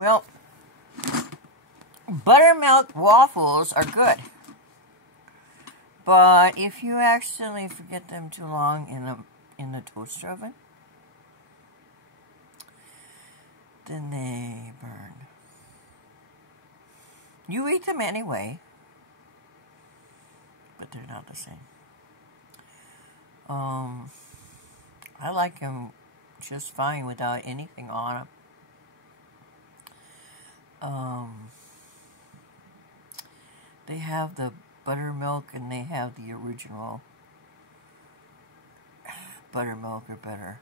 Well, buttermilk waffles are good, but if you accidentally forget them too long in the toaster oven, then they burn. You eat them anyway, but they're not the same. I like them just fine without anything on them. They have the buttermilk and they have the original buttermilk or better.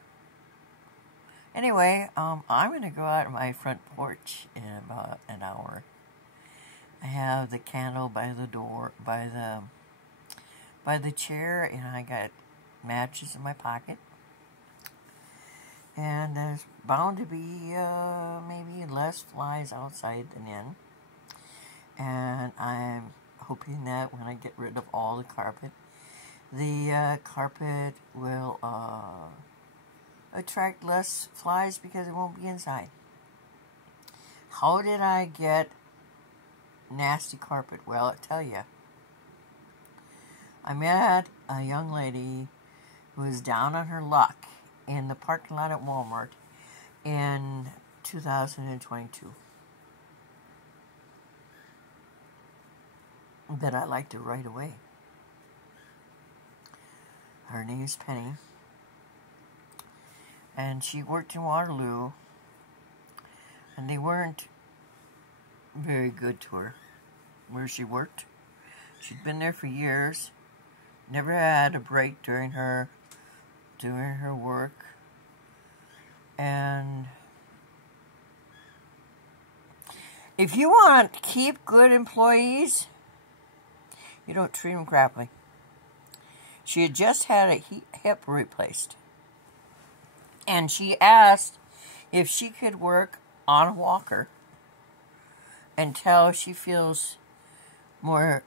Anyway, I'm going to go out on my front porch in about an hour. I have the candle by the door, by the chair, and I got matches in my pocket. And there's bound to be maybe less flies outside than in. And I'm hoping that when I get rid of all the carpet will attract less flies because it won't be inside. How did I get nasty carpet? Well, I'll tell you. I met a young lady who was down on her luck in the parking lot at Walmart in 2022. That I liked her right away. Her name is Penny. And she worked in Waterloo. And they weren't very good to her where she worked. She'd been there for years. Never had a break during her work. And if you want to keep good employees, you don't treat them crappily. She had just had a hip replaced. And she asked if she could work on a walker until she feels more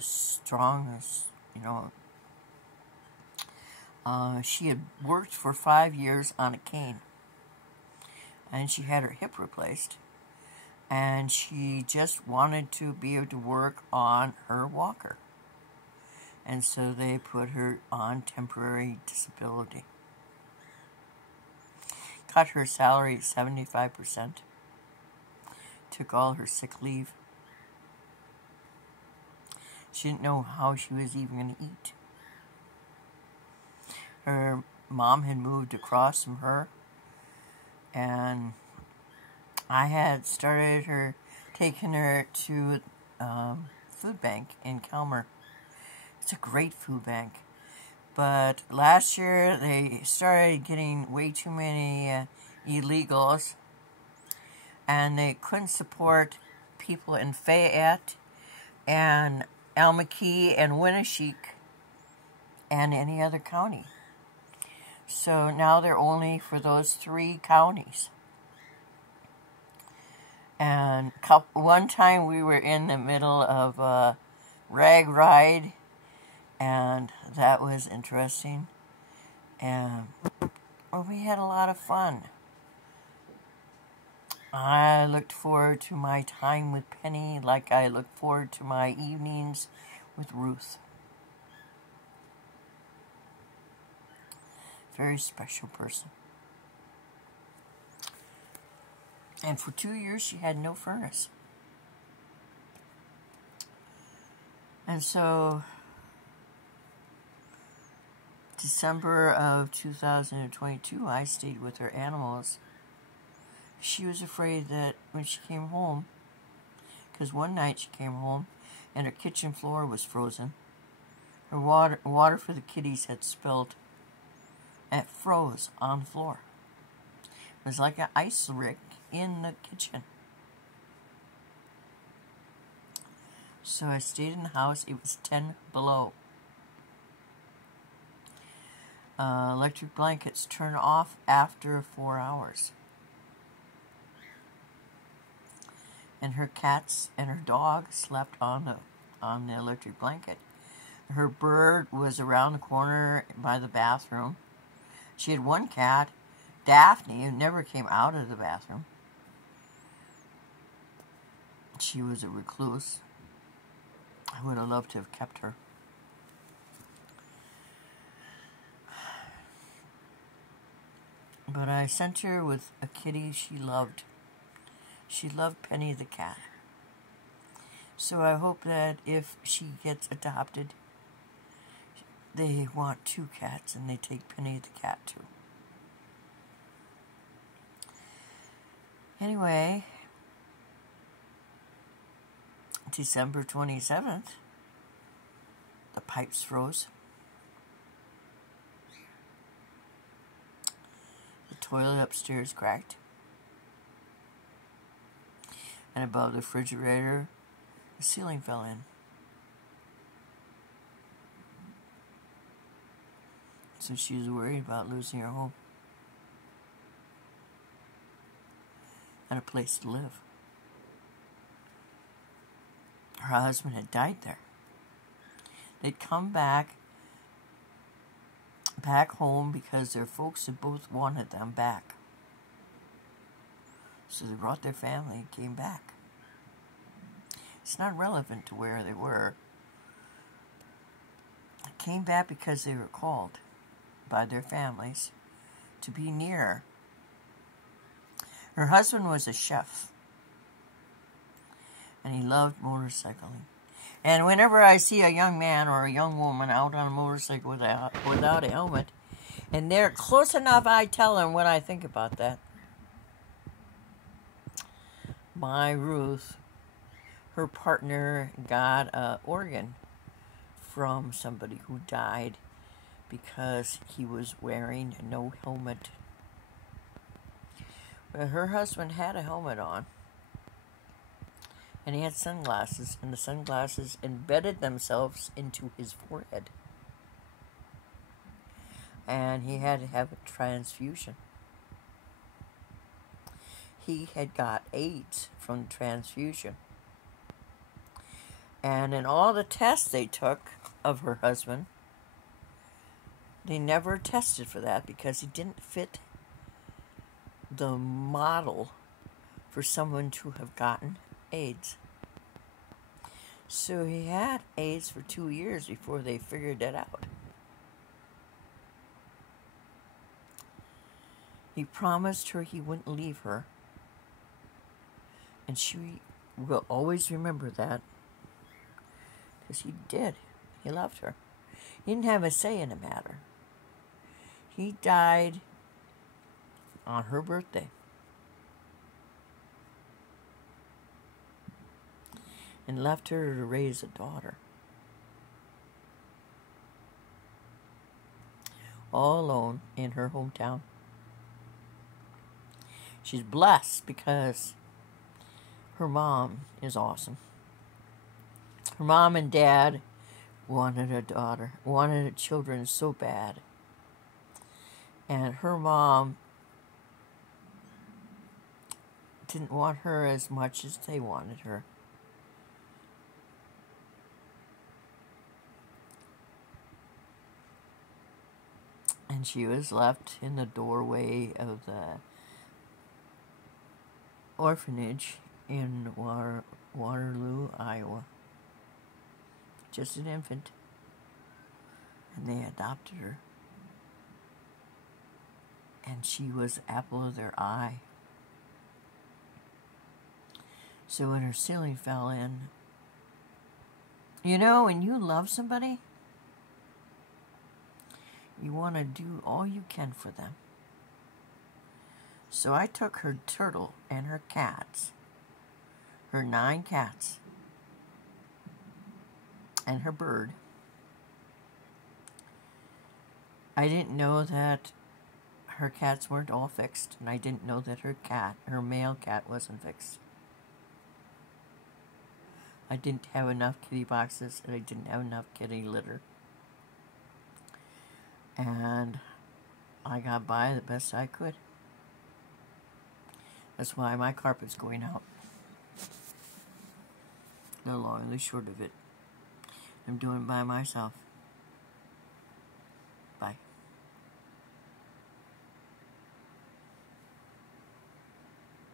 strong, she had worked for 5 years on a cane. And she had her hip replaced. And she just wanted to be able to work on her walker. And so they put her on temporary disability. Cut her salary 75%. Took all her sick leave. She didn't know how she was even going to eat. Her mom had moved across from her. And I had started taking her to food bank in Calmer. It's a great food bank. But last year they started getting way too many illegals. And they couldn't support people in Fayette and Almaquis and Winneshiek and any other county. So now they're only for those 3 counties. And one time we were in the middle of a rag ride, and that was interesting. And we had a lot of fun. I looked forward to my time with Penny like I look forward to my evenings with Ruth. Very special person. And for 2 years, she had no furnace. And so, December of 2022, I stayed with her animals. She was afraid that when she came home, because one night she came home and her kitchen floor was frozen. Her water for the kitties had spilled. And it froze on the floor. It was like an ice rink in the kitchen. So I stayed in the house. It was 10 below. Electric blankets turn off after 4 hours. And her cats and her dog slept on the electric blanket. Her bird was around the corner by the bathroom. She had one cat, Daphne, who never came out of the bathroom. She was a recluse. I would have loved to have kept her. But I sent her with a kitty she loved. She loved Penny the cat. So I hope that if she gets adopted, they want 2 cats and they take Penny the cat too. Anyway, December 27th, the pipes froze. The toilet upstairs cracked. And above the refrigerator, the ceiling fell in. So she was worried about losing her home and a place to live. Her husband had died there. They'd come back home because their folks had both wanted them back. So they brought their family and came back. It's not relevant to where they were. They came back because they were called by their families to be near. Her husband was a chef, and he loved motorcycling. And whenever I see a young man or a young woman out on a motorcycle without a helmet, and they're close enough, I tell them what I think about that. My Ruth, her partner got an organ from somebody who died because he was wearing no helmet. But her husband had a helmet on, and he had sunglasses, and the sunglasses embedded themselves into his forehead. And he had to have a transfusion. He had got AIDS from transfusion. And in all the tests they took of her husband, they never tested for that because he didn't fit the model for someone to have gotten AIDS. So he had AIDS for 2 years before they figured it out. He promised her he wouldn't leave her. And she will always remember that. Because he did. He loved her. He didn't have a say in the matter. He died on her birthday. And left her to raise a daughter. All alone in her hometown. She's blessed because her mom is awesome. Her mom and dad wanted a daughter, wanted children so bad. And her mom didn't want her as much as they wanted her. And she was left in the doorway of the orphanage in Waterloo, Iowa. Just an infant. And they adopted her. And she was the apple of their eye. So when her ceiling fell in, you know, when you love somebody, you want to do all you can for them. So I took her turtle and her cats, her 9 cats, and her bird. I didn't know that her cats weren't all fixed, and I didn't know that her male cat wasn't fixed. I didn't have enough kitty boxes, and I didn't have enough kitty litter. And I got by the best I could. That's why my carpet's going out. The long and the short of it. I'm doing it by myself.